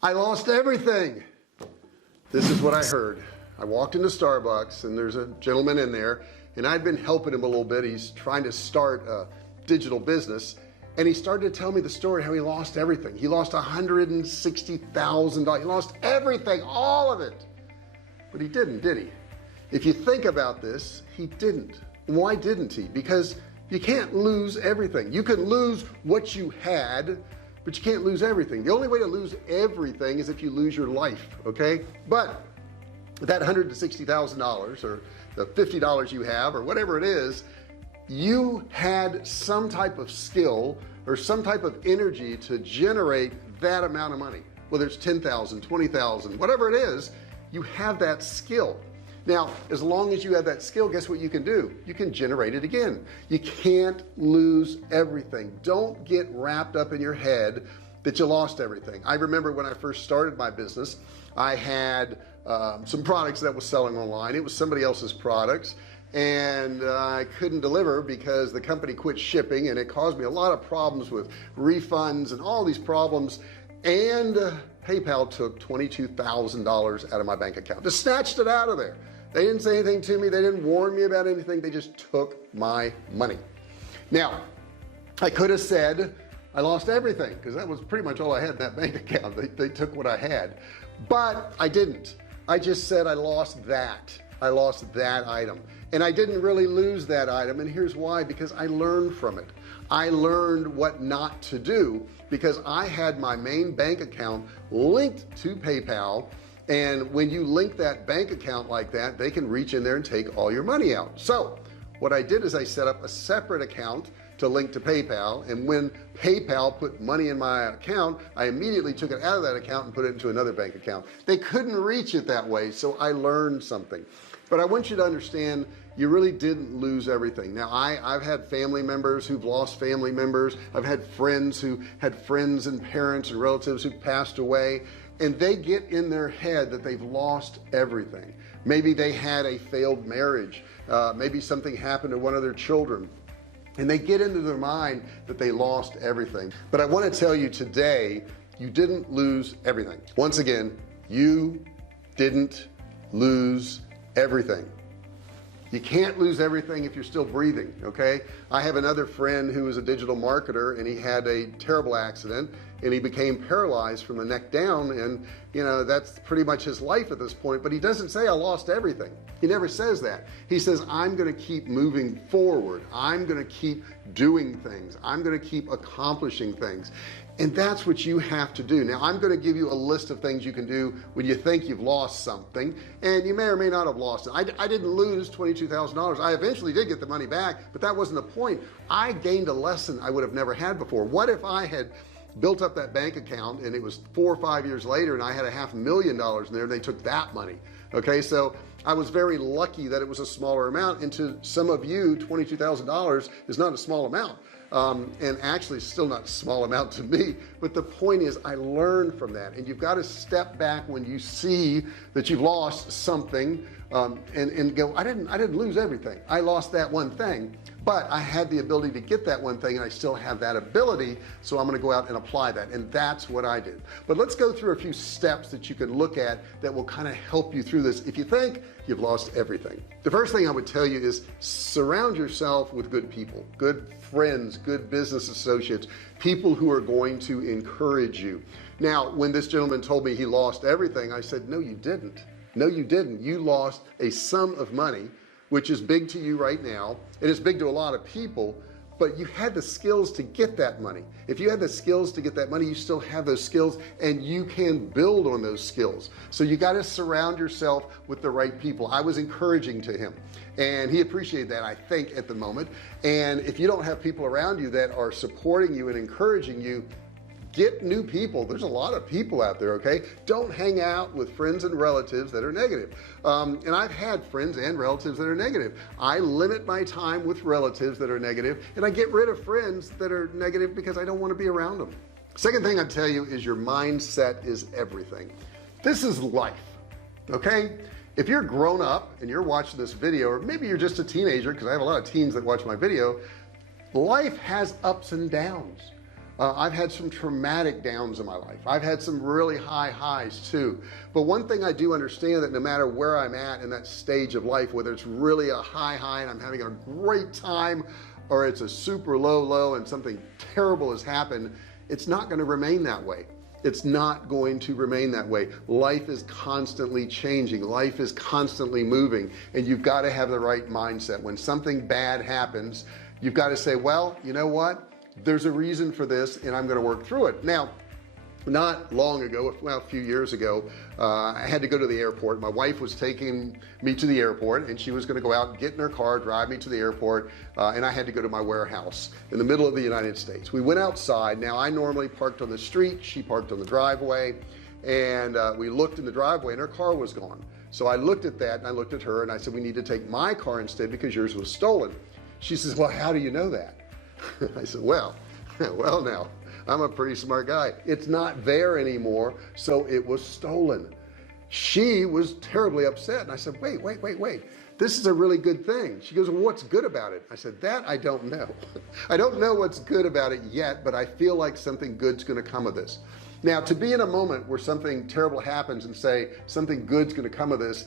I lost everything. This is what I heard. I walked into Starbucks and there's a gentleman in there, and I'd been helping him a little bit. He's trying to start a digital business, and he started to tell me the story how he lost everything. He lost $160,000. He lost everything, all of it. But he didn't, did he? If you think about this, he didn't. Why didn't he? Because you can't lose everything. You can lose what you had, but you can't lose everything. The only way to lose everything is if you lose your life, okay? But that $160,000 or the $50 you have or whatever it is, you had some type of skill or some type of energy to generate that amount of money. Whether it's 10,000, 20,000, whatever it is, you have that skill. Now, as long as you have that skill, guess what you can do? You can generate it again. You can't lose everything. Don't get wrapped up in your head that you lost everything. I remember when I first started my business, I had some products that was selling online. It was somebody else's products, and I couldn't deliver because the company quit shipping, and it caused me a lot of problems with refunds and all these problems. And PayPal took $22,000 out of my bank account, just snatched it out of there. They didn't say anything to me. They didn't warn me about anything. They just took my money. Now, I could have said I lost everything because that was pretty much all I had in that bank account. They took what I had, but I didn't. I just said I lost that. I lost that item, and I didn't really lose that item. And here's why: because I learned from it. I learned what not to do because I had my main bank account linked to PayPal. And when you link that bank account like that, they can reach in there and take all your money out. So what I did is I set up a separate account to link to PayPal. And when PayPal put money in my account, I immediately took it out of that account and put it into another bank account. They couldn't reach it that way. So I learned something. But I want you to understand, you really didn't lose everything. Now, I've had family members who've lost family members. I've had friends who had friends and parents and relatives who passed away, and they get in their head that they've lost everything. Maybe they had a failed marriage. Maybe something happened to one of their children, and they get into their mind that they lost everything. But I want to tell you today, you didn't lose everything. Once again, you didn't lose everything. You can't lose everything if you're still breathing. Okay, I have another friend who is a digital marketer, and he had a terrible accident and he became paralyzed from the neck down, and you know, that's pretty much his life at this point. But he doesn't say I lost everything. He never says that. He says I'm going to keep moving forward. I'm going to keep doing things. I'm going to keep accomplishing things. And that's what you have to do. Now, I'm going to give you a list of things you can do when you think you've lost something, and you may or may not have lost it. I didn't lose $22,000. I eventually did get the money back, but that wasn't the point. I gained a lesson I would have never had before. What if I had built up that bank account and it was 4 or 5 years later and I had $500,000 in there and they took that money? Okay, so I was very lucky that it was a smaller amount, and to some of you, $22,000 is not a small amount. And actually still not a small amount to me, but the point is I learned from that. And you've got to step back when you see that you've lost something, and go, I didn't lose everything. I lost that one thing, but I had the ability to get that one thing, and I still have that ability, so I'm going to go out and apply that. And that's what I did. But let's go through a few steps that you can look at that will kind of help you through this if you think you've lost everything. The first thing I would tell you is surround yourself with good people, good friends, good business associates, people who are going to encourage you. Now, when this gentleman told me he lost everything, I said, no, you didn't. No, you didn't. You lost a sum of money, which is big to you right now. It is big to a lot of people, but you had the skills to get that money. If you had the skills to get that money, you still have those skills, and you can build on those skills. So you got to surround yourself with the right people. I was encouraging to him, and he appreciated that, I think, at the moment. And if you don't have people around you that are supporting you and encouraging you, get new people. There's a lot of people out there. Okay, don't hang out with friends and relatives that are negative. And I've had friends and relatives that are negative. I limit my time with relatives that are negative, and I get rid of friends that are negative because I don't want to be around them. Second thing I'd tell you is your mindset is everything. This is life. Okay, if you're grown up and you're watching this video, or maybe you're just a teenager, because I have a lot of teens that watch my video, life has ups and downs. I've had some traumatic downs in my life. I've had some really high highs too. But one thing I do understand, that no matter where I'm at in that stage of life, whether it's really a high and I'm having a great time, or it's a super low and something terrible has happened, it's not going to remain that way. It's not going to remain that way. Life is constantly changing. Life is constantly moving, and you've got to have the right mindset. When something bad happens, you've got to say, well, you know what, there's a reason for this, and I'm going to work through it. Now, not long ago, well, a few years ago, I had to go to the airport. My wife was taking me to the airport, and she was going to go out and get in her car, drive me to the airport, and I had to go to my warehouse in the middle of the United States. We went outside. Now, I normally parked on the street. She parked on the driveway, and we looked in the driveway, and her car was gone. So I looked at that, and I looked at her, and I said, we need to take my car instead because yours was stolen. She says, well, how do you know that? I said, well now, I'm a pretty smart guy. It's not there anymore, so it was stolen. She was terribly upset, and I said, wait, this is a really good thing. She goes, well, what's good about it? I said, that I don't know. I don't know what's good about it yet, but I feel like something good's going to come of this. Now, to be in a moment where something terrible happens and say something good's going to come of this,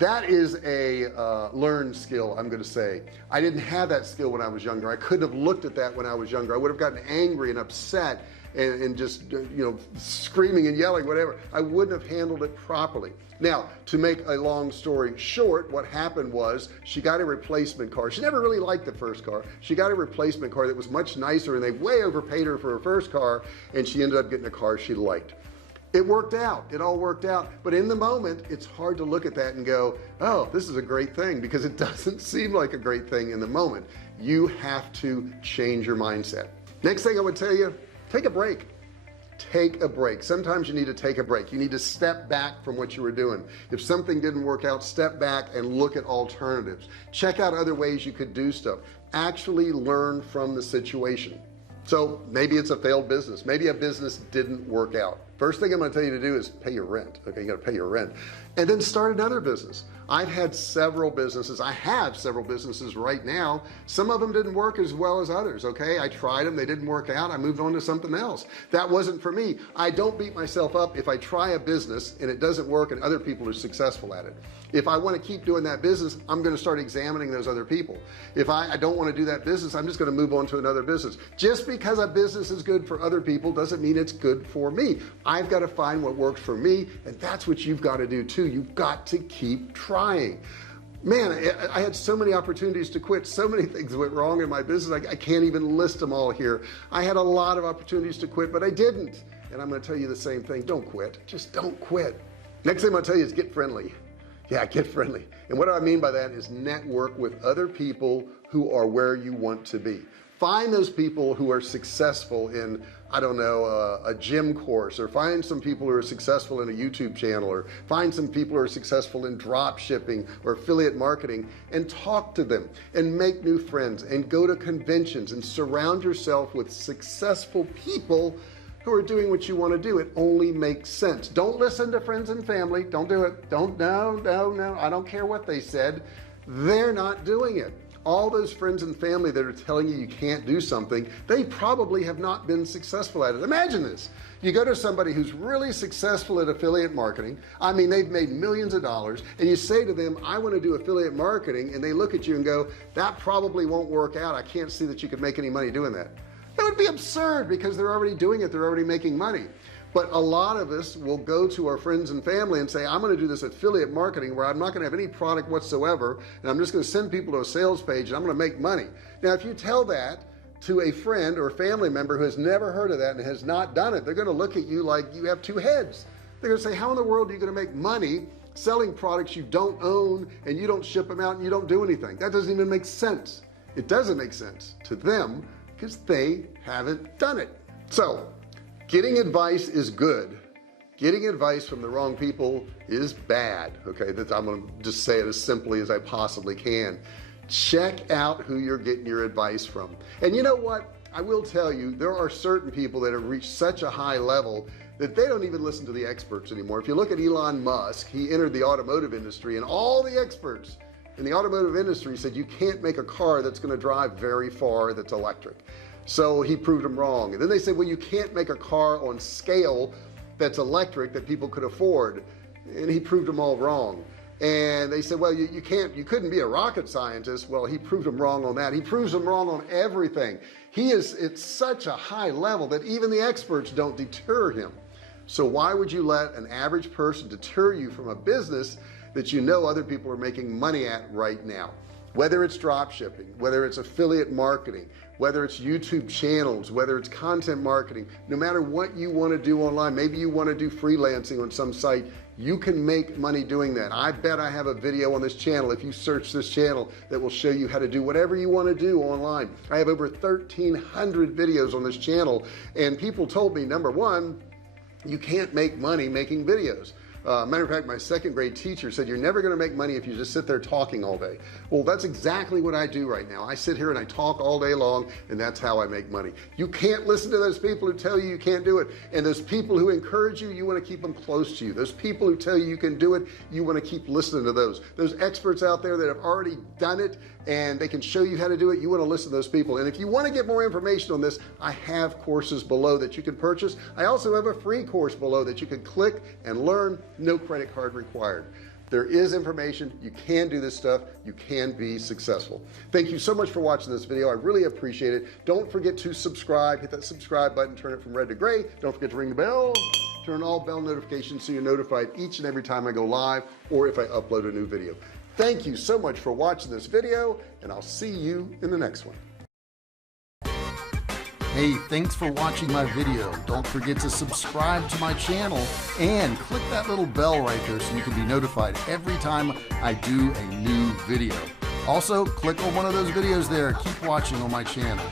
that is a learned skill. I'm going to say I didn't have that skill when I was younger. I couldn't have looked at that when I was younger. I would have gotten angry and upset and just screaming and yelling, whatever. I wouldn't have handled it properly. Now, to make a long story short, what happened was she got a replacement car. She never really liked the first car. She got a replacement car that was much nicer, and they way overpaid her for her first car, and she ended up getting a car she liked. It worked out. It all worked out. But in the moment, it's hard to look at that and go, oh, this is a great thing, because it doesn't seem like a great thing in the moment. You have to change your mindset. Next thing I would tell you, take a break. Take a break. Sometimes you need to take a break. You need to step back from what you were doing. If something didn't work out, step back and look at alternatives. Check out other ways you could do stuff. Actually learn from the situation. So maybe it's a failed business. Maybe a business didn't work out. First thing I'm going to tell you to do is pay your rent. Okay, you got to pay your rent, and then start another business. I've had several businesses. I have several businesses right now. Some of them didn't work as well as others. Okay, I tried them, they didn't work out. I moved on to something else. That wasn't for me. I don't beat myself up if I try a business and it doesn't work and other people are successful at it. If I want to keep doing that business, I'm going to start examining those other people. If I don't want to do that business, I'm just going to move on to another business. Just because a business is good for other people doesn't mean it's good for me. I've got to find what works for me, and that's what you've got to do too. You've got to keep trying. Man, I had so many opportunities to quit. So many things went wrong in my business. I can't even list them all here. I had a lot of opportunities to quit, but I didn't. And I'm going to tell you the same thing. Don't quit. Just don't quit. Next thing I'm going to tell you is get friendly. Yeah, get friendly. And what I mean by that is network with other people who are where you want to be. Find those people who are successful in, I don't know, a gym course, or find some people who are successful in a YouTube channel, or find some people who are successful in drop shipping or affiliate marketing, and talk to them and make new friends and go to conventions and surround yourself with successful people who are doing what you want to do. It only makes sense. Don't listen to friends and family. Don't do it. No. I don't care what they said. They're not doing it. All those friends and family that are telling you you can't do something, they probably have not been successful at it. Imagine this. You go to somebody who's really successful at affiliate marketing. I mean, they've made millions of dollars, and you say to them, I want to do affiliate marketing, and they look at you and go, that probably won't work out. I can't see that you could make any money doing that. That would be absurd, because they're already doing it. They're already making money. But a lot of us will go to our friends and family and say, I'm going to do this affiliate marketing where I'm not going to have any product whatsoever, and I'm just going to send people to a sales page and I'm going to make money. Now, if you tell that to a friend or family member who has never heard of that and has not done it, they're going to look at you like you have two heads. They're going to say, how in the world are you going to make money selling products you don't own, and you don't ship them out, and you don't do anything? That doesn't even make sense. It doesn't make sense to them because they haven't done it. So, getting advice is good. Getting advice from the wrong people is bad. Okay, I'm going to just say it as simply as I possibly can. Check out who you're getting your advice from. And you know what? I will tell you, there are certain people that have reached such a high level that they don't even listen to the experts anymore. If you look at Elon Musk, he entered the automotive industry, and all the experts in the automotive industry said you can't make a car that's going to drive very far that's electric. So he proved them wrong. And then they said, well, you can't make a car on scale that's electric that people could afford. And he proved them all wrong. And they said, well, you couldn't be a rocket scientist. Well, he proved them wrong on that. He proves them wrong on everything. It's such a high level that even the experts don't deter him. So why would you let an average person deter you from a business that you know other people are making money at right now? Whether it's drop shipping, whether it's affiliate marketing, whether it's YouTube channels, whether it's content marketing, no matter what you want to do online, maybe you want to do freelancing on some site, you can make money doing that. I bet I have a video on this channel, if you search this channel, that will show you how to do whatever you want to do online. I have over 1,300 videos on this channel, and people told me, number one, you can't make money making videos. Matter of fact, my second grade teacher said, you're never going to make money if you just sit there talking all day. Well, that's exactly what I do right now. I sit here and I talk all day long, and that's how I make money. You can't listen to those people who tell you you can't do it. And those people who encourage you, you want to keep them close to you. Those people who tell you you can do it, you want to keep listening to those. Those experts out there that have already done it and they can show you how to do it, you want to listen to those people. And if you want to get more information on this, I have courses below that you can purchase. I also have a free course below that you can click and learn. No credit card required. There is information. You can do this stuff. You can be successful. Thank you so much for watching this video. I really appreciate it. Don't forget to subscribe. Hit that subscribe button, turn it from red to gray. Don't forget to ring the bell. Turn on all bell notifications so you're notified each and every time I go live or if I upload a new video. Thank you so much for watching this video, and I'll see you in the next one. Hey, thanks for watching my video. Don't forget to subscribe to my channel and click that little bell right there so you can be notified every time I do a new video. Also, click on one of those videos there. Keep watching on my channel.